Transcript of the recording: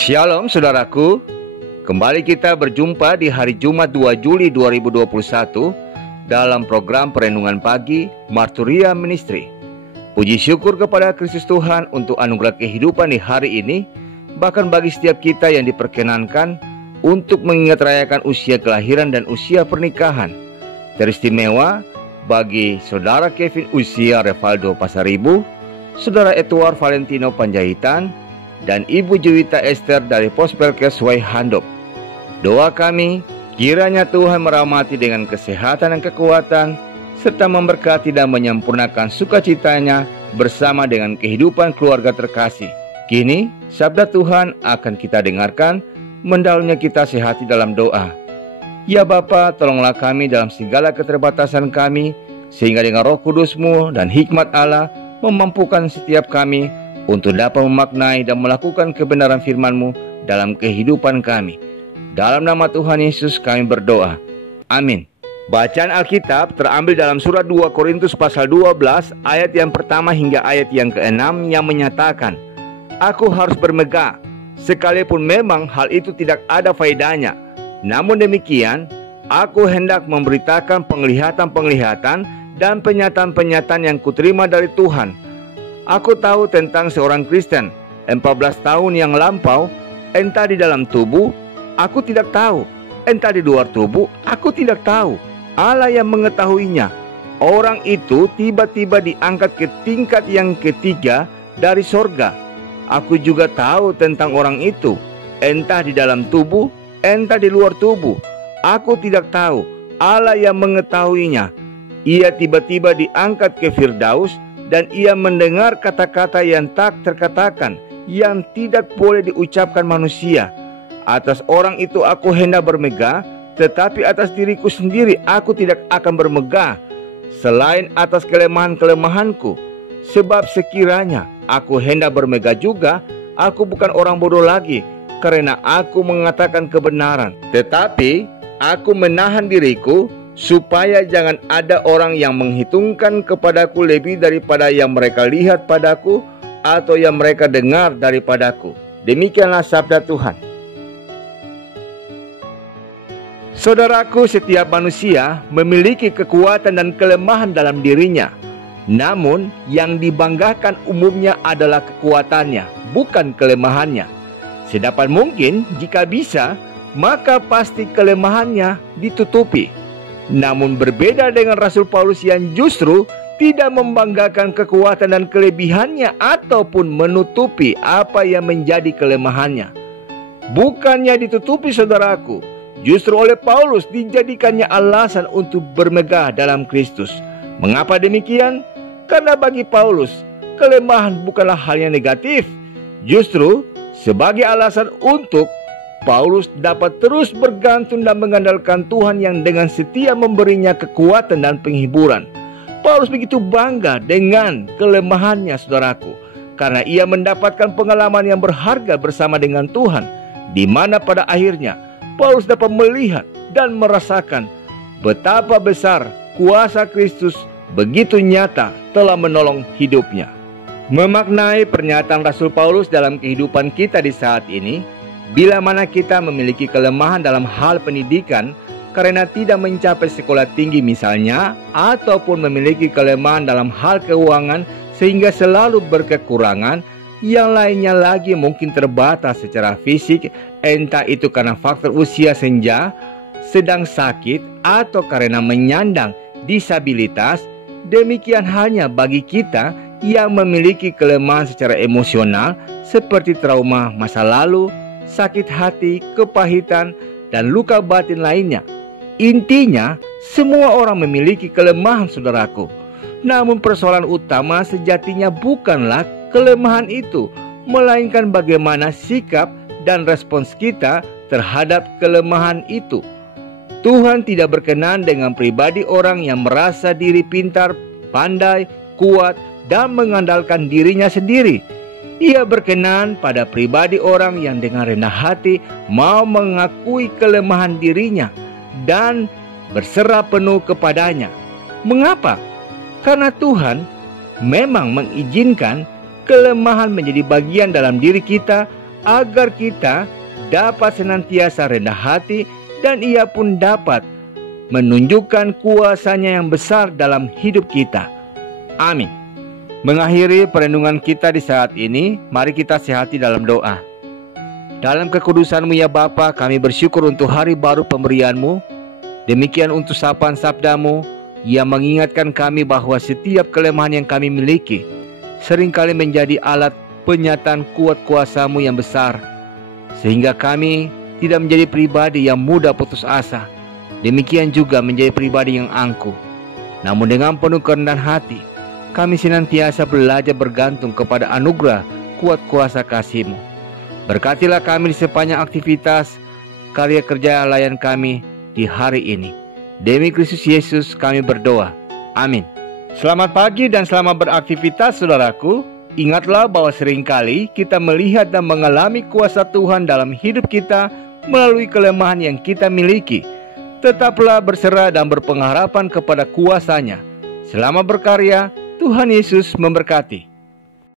Shalom saudaraku, kembali kita berjumpa di hari Jumat 2 Juli 2021 dalam program Perenungan Pagi Marturia Ministry. Puji syukur kepada Kristus Tuhan untuk anugerah kehidupan di hari ini, bahkan bagi setiap kita yang diperkenankan untuk mengingat rayakan usia kelahiran dan usia pernikahan. Teristimewa bagi saudara Kevin usia Revaldo Pasaribu, saudara Edward Valentino Panjaitan, dan Ibu Juwita Esther dari Pospelkes Way Handop. Doa kami, kiranya Tuhan merahmati dengan kesehatan dan kekuatan, serta memberkati dan menyempurnakan sukacitanya bersama dengan kehidupan keluarga terkasih. Kini, sabda Tuhan akan kita dengarkan, mendahulunya kita sehati dalam doa. Ya Bapa, tolonglah kami dalam segala keterbatasan kami, sehingga dengan Roh Kudus-Mu dan hikmat Allah memampukan setiap kami untuk dapat memaknai dan melakukan kebenaran firman-Mu dalam kehidupan kami. Dalam nama Tuhan Yesus kami berdoa. Amin. Bacaan Alkitab terambil dalam surat 2 Korintus pasal 12 ayat yang pertama hingga ayat yang ke-6 yang menyatakan, Aku harus bermegah, sekalipun memang hal itu tidak ada faedahnya. Namun demikian, aku hendak memberitakan penglihatan-penglihatan dan penyataan-penyataan yang kuterima dari Tuhan. Aku tahu tentang seorang Kristen 14 tahun yang lampau, entah di dalam tubuh, aku tidak tahu, entah di luar tubuh, aku tidak tahu. Allah yang mengetahuinya. Orang itu tiba-tiba diangkat ke tingkat yang ketiga dari sorga. Aku juga tahu tentang orang itu, entah di dalam tubuh, entah di luar tubuh, aku tidak tahu. Allah yang mengetahuinya. Ia tiba-tiba diangkat ke Firdaus, dan ia mendengar kata-kata yang tak terkatakan, yang tidak boleh diucapkan manusia. Atas orang itu aku hendak bermegah, tetapi atas diriku sendiri aku tidak akan bermegah, selain atas kelemahan-kelemahanku. Sebab sekiranya aku hendak bermegah juga, aku bukan orang bodoh lagi, karena aku mengatakan kebenaran. Tetapi aku menahan diriku, supaya jangan ada orang yang menghitungkan kepadaku lebih daripada yang mereka lihat padaku, atau yang mereka dengar daripadaku. Demikianlah sabda Tuhan. Saudaraku, setiap manusia memiliki kekuatan dan kelemahan dalam dirinya. Namun yang dibanggakan umumnya adalah kekuatannya, bukan kelemahannya. Sedapat mungkin jika bisa, maka pasti kelemahannya ditutupi. Namun berbeda dengan Rasul Paulus yang justru tidak membanggakan kekuatan dan kelebihannya ataupun menutupi apa yang menjadi kelemahannya. Bukannya ditutupi saudaraku, justru oleh Paulus dijadikannya alasan untuk bermegah dalam Kristus. Mengapa demikian? Karena bagi Paulus, kelemahan bukanlah hal yang negatif. Justru sebagai alasan untuk Paulus dapat terus bergantung dan mengandalkan Tuhan yang dengan setia memberinya kekuatan dan penghiburan. Paulus begitu bangga dengan kelemahannya saudaraku, karena ia mendapatkan pengalaman yang berharga bersama dengan Tuhan, di mana pada akhirnya Paulus dapat melihat dan merasakan betapa besar kuasa Kristus begitu nyata telah menolong hidupnya. Memaknai pernyataan Rasul Paulus dalam kehidupan kita di saat ini, bila mana kita memiliki kelemahan dalam hal pendidikan karena tidak mencapai sekolah tinggi misalnya, ataupun memiliki kelemahan dalam hal keuangan sehingga selalu berkekurangan, yang lainnya lagi mungkin terbatas secara fisik, entah itu karena faktor usia senja, sedang sakit, atau karena menyandang disabilitas. Demikian halnya bagi kita yang memiliki kelemahan secara emosional seperti trauma masa lalu, sakit hati, kepahitan, dan luka batin lainnya. Intinya, semua orang memiliki kelemahan saudaraku. Namun persoalan utama sejatinya bukanlah kelemahan itu, melainkan bagaimana sikap dan respons kita terhadap kelemahan itu. Tuhan tidak berkenan dengan pribadi orang yang merasa diri pintar, pandai, kuat, dan mengandalkan dirinya sendiri. Ia berkenan pada pribadi orang yang dengan rendah hati mau mengakui kelemahan dirinya dan berserah penuh kepadanya. Mengapa? Karena Tuhan memang mengizinkan kelemahan menjadi bagian dalam diri kita agar kita dapat senantiasa rendah hati dan Ia pun dapat menunjukkan kuasa-Nya yang besar dalam hidup kita. Amin. Mengakhiri perenungan kita di saat ini, mari kita sehati dalam doa. Dalam kekudusan-Mu ya Bapa, kami bersyukur untuk hari baru pemberian-Mu. Demikian untuk sapaan sabda-Mu yang mengingatkan kami bahwa setiap kelemahan yang kami miliki seringkali menjadi alat penyataan kuat kuasa-Mu yang besar, sehingga kami tidak menjadi pribadi yang mudah putus asa. Demikian juga menjadi pribadi yang angkuh. Namun dengan penuh kerendahan hati, kami senantiasa belajar bergantung kepada anugerah kuat kuasa kasih-Mu. Berkatilah kami di sepanjang aktivitas karya kerja layan kami di hari ini. Demi Kristus Yesus kami berdoa. Amin. Selamat pagi dan selamat beraktivitas saudaraku. Ingatlah bahwa seringkali kita melihat dan mengalami kuasa Tuhan dalam hidup kita melalui kelemahan yang kita miliki. Tetaplah berserah dan berpengharapan kepada kuasa-Nya. Selamat berkarya, Tuhan Yesus memberkati.